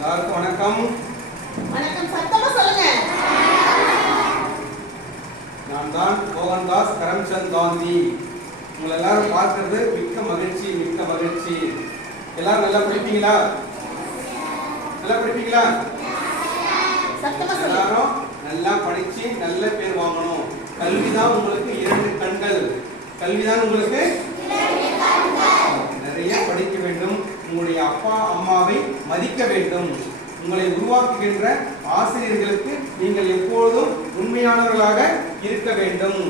எல்லாருக்கும் வணக்கம். வணக்கம். சத்தமா சொல்லுங்க. நான் தான் மோகன்தாஸ் கரம்சந்த் காந்தி. உங்களை எல்லாரும் பார்க்கறது மிக்க மகிழ்ச்சி மிக்க மகிழ்ச்சி. எல்லாரும் நல்லா படிப்பீங்களா? நல்லா படிப்பீங்களா? எல்லாரும் நல்லா படிச்சு நல்ல பேர் வாங்கணும். கல்விதான் உங்களுக்கு இரண்டு கண்கள். கல்விதான் உங்களுக்கு நிறைய படிக்க வேண்டும். உங்களுடைய அப்பா அம்மாவை மதிக்க வேண்டும். உங்களை உருவாக்குகின்ற ஆசிரியர்களுக்கு நீங்கள் எப்பொழுதும் உண்மையானவர்களாக இருக்க வேண்டும்.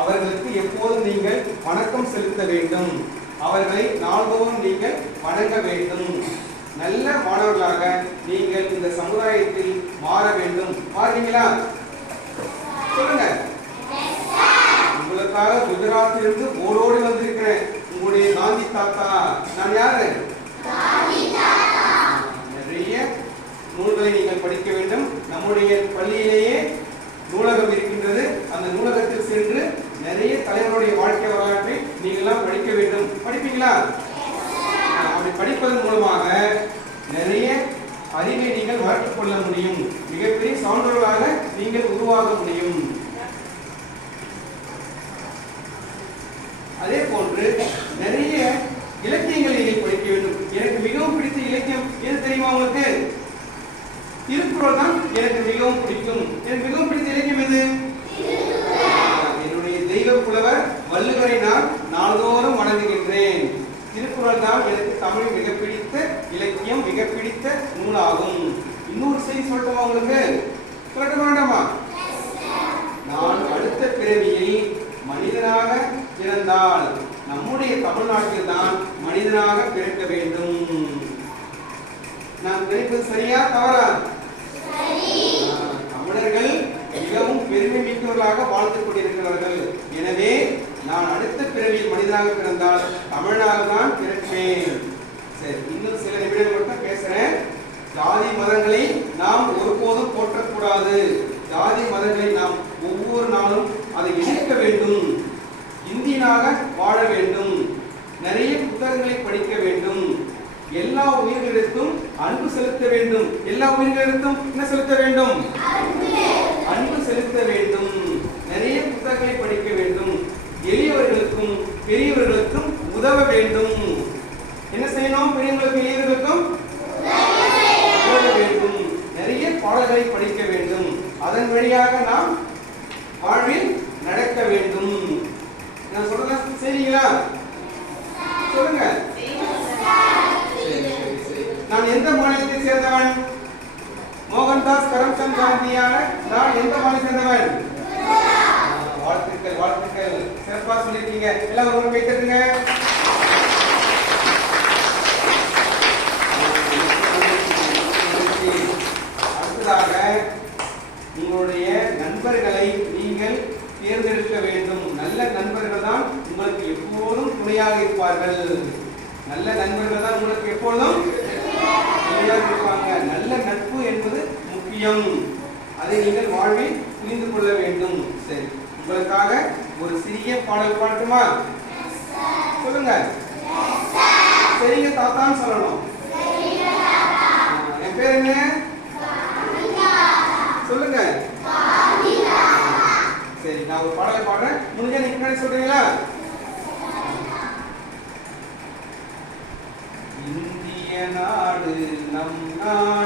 அவர்களுக்கு எப்போதும் நீங்கள் வணக்கம் செலுத்த வேண்டும். அவர்களை நாள்தோறும் நீங்கள் வணங்க வேண்டும். நல்ல மாணவர்களாக நீங்கள் இந்த சமுதாயத்தில் மாற வேண்டும். மாறுவீங்களா? சொல்லுங்க. உங்களுக்காக குஜராத்திலிருந்து ஓடோடி வந்திருக்கிறேன். உங்களுடைய காந்தி தாத்தா. நீங்கள் படிக்க வேண்டும். நம்முடைய பள்ளியிலேயே நூலகம் இருக்கின்றது. அந்த நூலகத்தில் சென்று நிறைய தலைவருடைய வாழ்க்கை வரலாற்றை நீங்களாம் படிக்க வேண்டும். படிப்பீங்களா? அப்படி படிப்பதன் மூலமாக நிறைய அறிவை நீங்கள் வளர்த்துக் கொள்ள முடியும். மிகப்பெரிய சான்றோர்களாக நீங்கள் உருவாக முடியும் அதே போன்று நிறைய இலக்கியங்களை நீங்கள் படிக்க வேண்டும் எனக்கு மிகவும் பிடித்த இலக்கியம் எது தெரியுமா உங்களுக்கு திருக்குறள் தான் எனக்கு மிகவும் பிடிக்கும். எனக்கு மிகவும் பிடித்த இலக்கியம் எது? என்னுடைய தெய்வ புலவர் வள்ளுவரை நான் நாள்தோறும் வணங்குகின்றேன். திருக்குறள் தான் எனக்கு தமிழ் மிக பிடித்த இலக்கியம் மிக பிடித்த நூலாகும். இன்னொரு செய்தி சொல்லட்டுமா உங்களுக்கு? சொல்லட்டுமா வேண்டாமா? நான் அடுத்த பிறவியில் மனிதனாக பிறந்தால் நம்முடைய தமிழ்நாட்டில் தான் மனிதனாக பிறக்க வேண்டும். நான் நினைப்பது சரியா தவறா? தமிழர்கள் மிகவும் பெருமை மிக்கவர்களாக வாழ்ந்து கொண்டிருக்கிறார்கள். எனவே நான் அடுத்த பிறவியில் மனிதனாக பிறந்தால் தமிழனாக தான் பிறப்பேன். சரி இன்னும் சில நிமிடங்கள் மட்டும் பேசுறேன். ஜாதி மதங்களை நாம் ஒருபோதும் போற்றக்கூடாது. ஜாதி மதங்களை நாம் ஒவ்வொரு நாளும் அதை எதிர்க்க வேண்டும் இந்தியனாக வாழ வேண்டும் நிறைய புத்தகங்களை படிக்க வேண்டும் எல்லா உயிர்களிடத்தும் அன்பு செலுத்த வேண்டும். எல்லா உயிர்களிடத்தும் என்ன செலுத்த வேண்டும்? அன்பு செலுத்த வேண்டும். நிறைய புத்தகங்களை படிக்க வேண்டும். எளியவர்களுக்கும் பெரியவர்களுக்கும் உதவ வேண்டும். என்ன செய்யணும்? பெரியவர்களுக்கும் எளியவர்களுக்கும் உதவ வேண்டும். நிறைய பாடல்களை படிக்க வேண்டும். அதன் வழியாக நாம் வாழ்வில் நடக்க வேண்டும். நான் சொல்றத சரிங்களா? சொல்லுங்க. நான் எந்த மோகன்தாஸ் கரம்சந்த் காந்தியான நான் எந்த மாநிலம் சேர்ந்தவன் வாழ்த்துக்கள் வாழ்த்துக்கள். சிறப்பா சொல்லிருக்கீங்க எல்லாம் ஒரு கை தட்டுங்க அடுத்ததாக உங்களுடைய நண்பர்களை நீங்கள் தேர்ந்தெடுக்க வேண்டும். நல்ல நண்பர்கள் தான் உங்களுக்கு எப்போதும் துணையாக இருப்பார்கள். நல்ல நண்பர்கள் தான் உங்களுக்கு எப்பொழுதும் துணையாக இருப்பாங்க. நல்ல நட்பு என்பது முக்கியம் அதை நீங்கள் வாழ்வில் புரிந்து கொள்ள வேண்டும். சரி உங்களுக்காக ஒரு சிறிய பாடல் பாடட்டுமா? சொல்லுங்க. சரிங்க தாத்தான்னு சொல்லணும். என் பேர் என்ன? சொல்லுங்க. சரி நான் ஒரு பாடலை பாடுறேன். முடிஞ்ச நீங்க முன்னாடி சொல்றீங்களா? இந்திய நாடு நம் நாடு.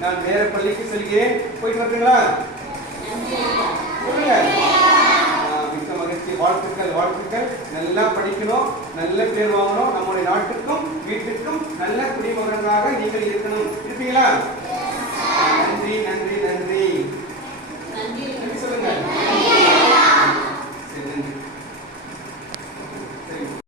நான் வேற பள்ளிக்கு செல்கிறேன். போயிட்டு வரட்டுங்களா? சொல்லுங்க. மிக்க மகிழ்ச்சி. வாழ்த்துக்கள் வாழ்த்துக்கள். நல்லா படிக்கணும். நல்ல பேர் வாங்கணும். நம்முடைய நாட்டுக்கும் வீட்டுக்கும் நல்ல குடிமகனாக நீங்கள் இருக்கணும். இருப்பீங்களா?